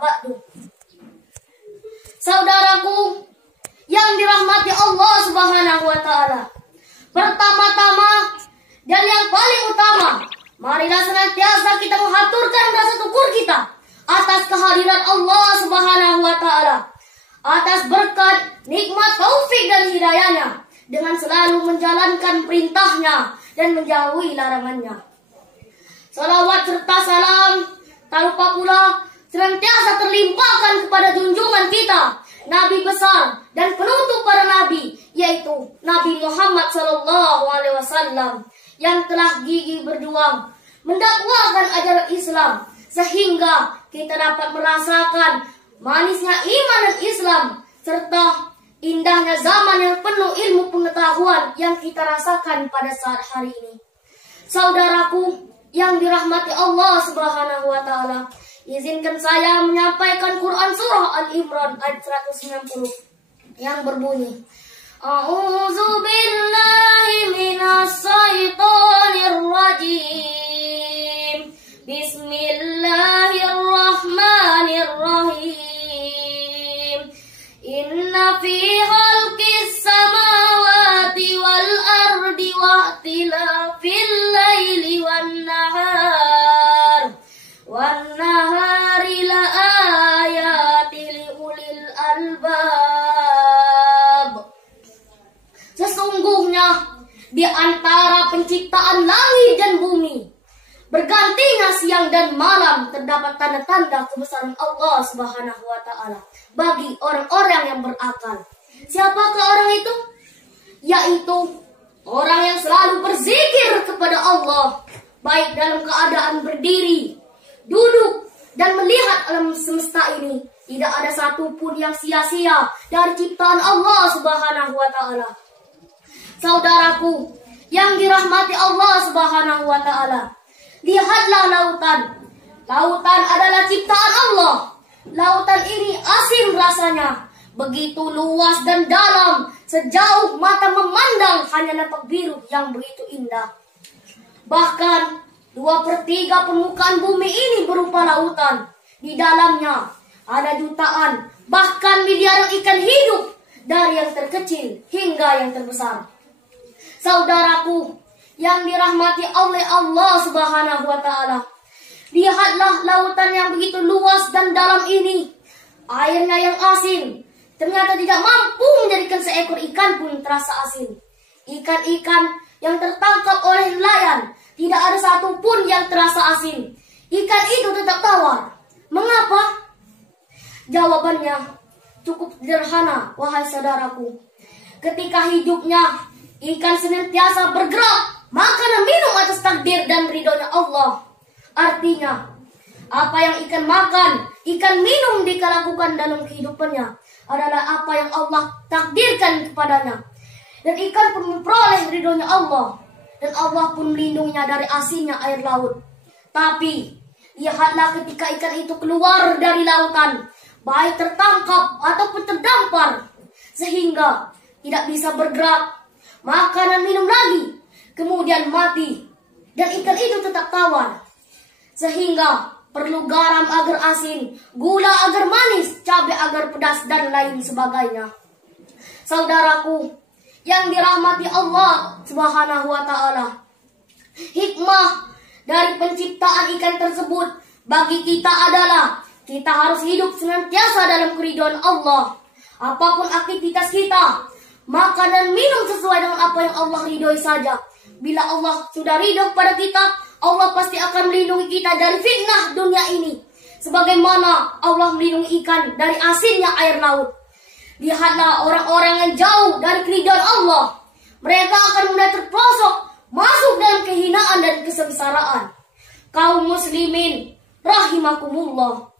ba'du. Saudaraku yang dirahmati Allah Subhanahu wa taala. Pertama-tama dan yang paling utama, marilah senantiasa kita menghaturkan rasa syukur kita atas kehadiran Allah Subhanahu wa taala, atas berkat, nikmat, taufik dan hidayahnya, dengan selalu menjalankan perintahnya dan menjauhi larangannya. Salawat serta salam tak lupa pula senantiasa terlimpahkan kepada junjungan kita, Nabi besar dan penutup para nabi, yaitu Nabi Muhammad SAW, yang telah gigih berjuang mendakwakan ajaran Islam sehingga kita dapat merasakan manisnya iman dan Islam serta indahnya zaman yang penuh ilmu pengetahuan yang kita rasakan pada saat hari ini. Saudaraku yang dirahmati Allah Subhanahu wa taala, izinkan saya menyampaikan Quran surah Al-Imran ayat 190 yang berbunyi, A'udzu billahi minas syaitonir rajim. Bismillahirrahmanirrahim. Inna fi khalqis samawati wal ardi wa ikhtilafil laili wan nahari la ayati li ulil albab. Sesungguhnya di antara penciptaan langit dan bumi, bergantinya siang dan malam, terdapat tanda-tanda kebesaran Allah Subhanahu wa taala bagi orang-orang yang berakal. Siapakah orang itu? Yaitu orang yang selalu berzikir kepada Allah, baik dalam keadaan berdiri, duduk, dan melihat alam semesta ini. Tidak ada satupun yang sia-sia dari ciptaan Allah Subhanahu wa taala. Saudaraku yang dirahmati Allah Subhanahu wa taala, lihatlah lautan. Lautan adalah ciptaan Allah. Lautan ini asin rasanya, begitu luas dan dalam, sejauh mata memandang hanya nampak biru yang begitu indah. Bahkan 2/3 permukaan bumi ini berupa lautan. Di dalamnya ada jutaan, bahkan miliaran ikan hidup, dari yang terkecil hingga yang terbesar. Saudaraku yang dirahmati oleh Allah Subhanahu wa taala, lihatlah lautan yang begitu luas dan dalam ini. Airnya yang asin ternyata tidak mampu menjadikan seekor ikan pun terasa asin. Ikan-ikan yang tertangkap oleh nelayan, tidak ada satupun yang terasa asin. Ikan itu tetap tawar. Mengapa? Jawabannya cukup sederhana, wahai saudaraku. Ketika hidupnya, ikan senantiasa bergerak, makan dan minum atas takdir dan ridhonya Allah. Artinya, apa yang ikan makan, ikan minum dikalakukan dalam kehidupannya adalah apa yang Allah takdirkan kepadanya. Dan ikan pun memperoleh ridhonya Allah, dan Allah pun melindunginya dari asinnya air laut. Tapi lihatlah ketika ikan itu keluar dari lautan, baik tertangkap ataupun terdampar, sehingga tidak bisa bergerak, makan dan minum lagi, kemudian mati, dan ikan itu tetap tawar. Sehingga perlu garam agar asin, gula agar manis, cabai agar pedas, dan lain sebagainya. Saudaraku yang dirahmati Allah Subhanahu wa taala, hikmah dari penciptaan ikan tersebut bagi kita adalah kita harus hidup senantiasa dalam keridhaan Allah. Apapun aktivitas kita, makan dan minum sesuai dengan apa yang Allah ridhoi saja. Bila Allah sudah ridho pada kita, Allah pasti akan melindungi kita dari fitnah dunia ini, sebagaimana Allah melindungi ikan dari asinnya air laut. Lihatlah orang-orang yang jauh dari keridhaan Allah, mereka akan mudah terperosok masuk dalam kehinaan dan kesengsaraan. Kaum muslimin rahimakumullah,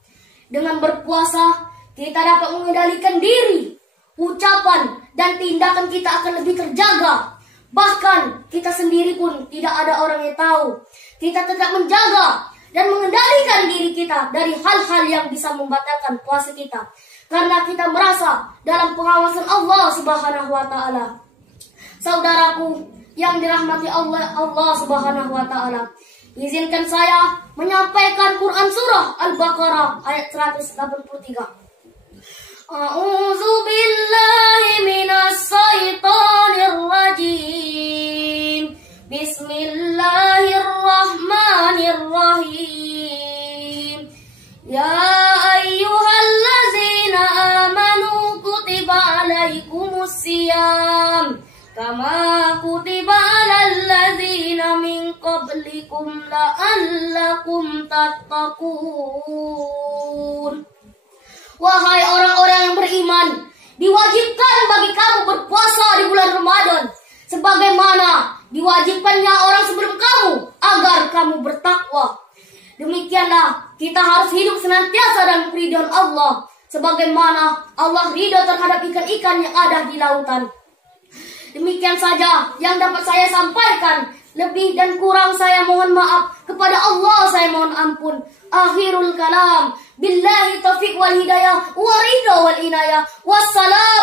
dengan berpuasa kita dapat mengendalikan diri, ucapan dan tindakan kita akan lebih terjaga. Bahkan kita sendiri pun tidak ada orang yang tahu. Kita tetap menjaga dan mengendalikan diri kita dari hal-hal yang bisa membatalkan puasa kita, karena kita merasa dalam pengawasan Allah Subhanahu wa taala. Saudaraku yang dirahmati Allah Subhanahu wa taala, Izinkan saya menyampaikan Quran surah Al-Baqarah ayat 183. A'udzu billahi minas syaitonir rajim. Bismillahirrahmanirrahim. Ya ayyuhallazina amanu kutiba alaikumus siyam kama kutiba alal ladzina min qablikum la'allakum tattaqun. Wahai orang-orang yang beriman, diwajibkan bagi kamu berpuasa di bulan Ramadan sebagaimana diwajibkannya orang sebelum kamu agar kamu bertakwa. Demikianlah kita harus hidup senantiasa dalam keridhaan Allah sebagaimana Allah ridha terhadap ikan-ikan yang ada di lautan. Demikian saja yang dapat saya sampaikan. Lebih dan kurang saya mohon maaf. Kepada Allah saya mohon ampun. Akhirul kalam. Billahi taufiq wal hidayah wa ridha wal inayah. Wassalam.